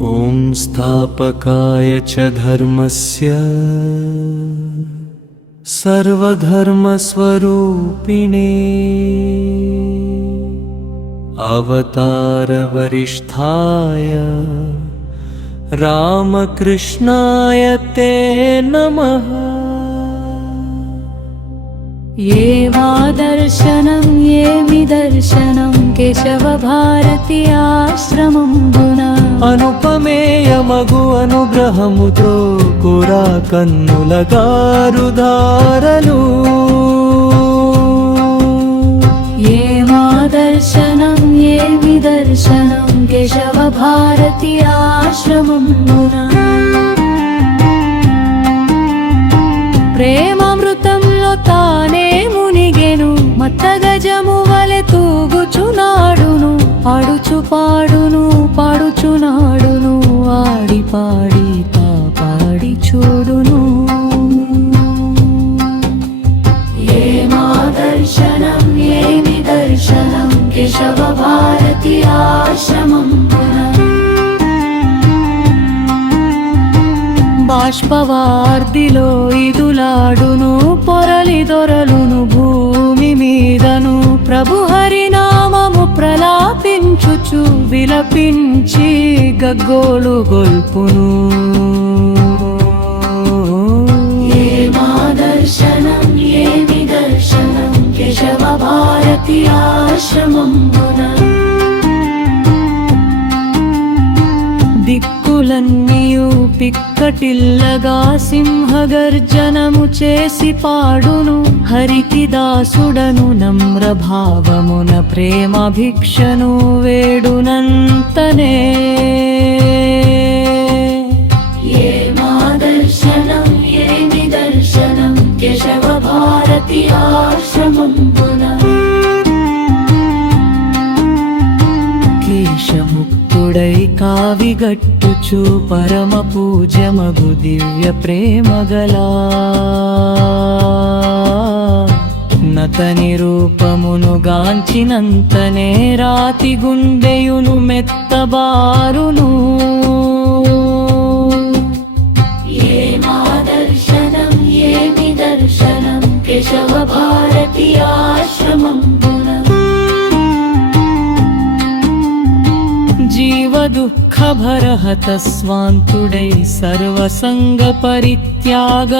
ॐ स्थापकाय च धर्मस्य सर्वधर्मस्वरूपिणे अवतारवरिष्ठाय रामकृष्णाय ते नमः। ये वा दर्शनं येमि दर्शनं केशव भारती आश्रमं అనుపమేయమగు అనుగ్రహముతో కురా కన్నుల గారుధారలు ये मा दर्शनं येमि दर्शनं केशव भारती आश्रमं ప్రేమామృతంలో తానే మునిగెను మత్తగజము వలె తూగుచునాడును పాడుచు పాడును పాడుచునాడును ఆడి పాడి పాడి చూడును। ఏ మా దర్శనం ఏమి దర్శనం కేశవ భారతి ఆశ్రమం బాష్పవార్దిలో ఇదులాడును పొరలి దొరలును భూమి మీదను ప్రభు హరినామము ప్రలాపించుచు విలపించి గగ్గోలు గొల్పును। ఏ మా దర్శనం ఏమి దర్శనం కేశవ భారతి ఆశ్రమంబున దిక్కులన్నీయు పిక్కటిల్లగా సింహగర్జనము చేసి పాడును హరికి దాసుడను నమ్రభావమున ప్రేమాభిక్షను వేడునంతనే। ఏ మా దర్శనం ఏమి దర్శనం కేశవ భారతి ఆశ్రమంబున క్లేశముక్తుడై కావిగట్టుచు పరమ పూజ్యమగు దివ్య ప్రేమగలా నతని రూపమును గాంచినంతనే రాతి గుండెయును మెత్తబారును। ఏ మా దర్శనం ఏమి దర్శనం కేశవ భారతి ఆశ్రమంబున జీవ దుఃఖ భరహత స్వాంతుడై సర్వసంగ పరిత్యాగమునర్చి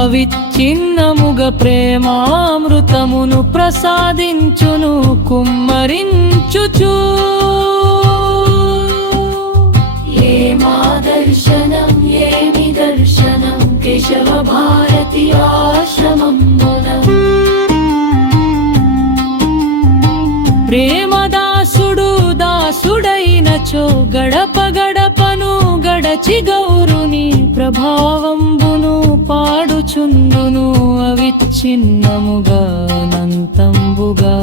అవిచ్ఛిన్నముగ ప్రేమామృతమును ప్రసాదించును కుమ్మరించుచు। ఏ మా దర్శనం ఏమి దర్శనం కేశవ భారతి ఆశ్రమంబున ప్రేమదాసుడు దాసుడైనచో గడప గడపను గడచి గౌరుని ప్రభావంబును పాడుచుందును అవిచ్ఛిన్నముగా అనంతంబుగా।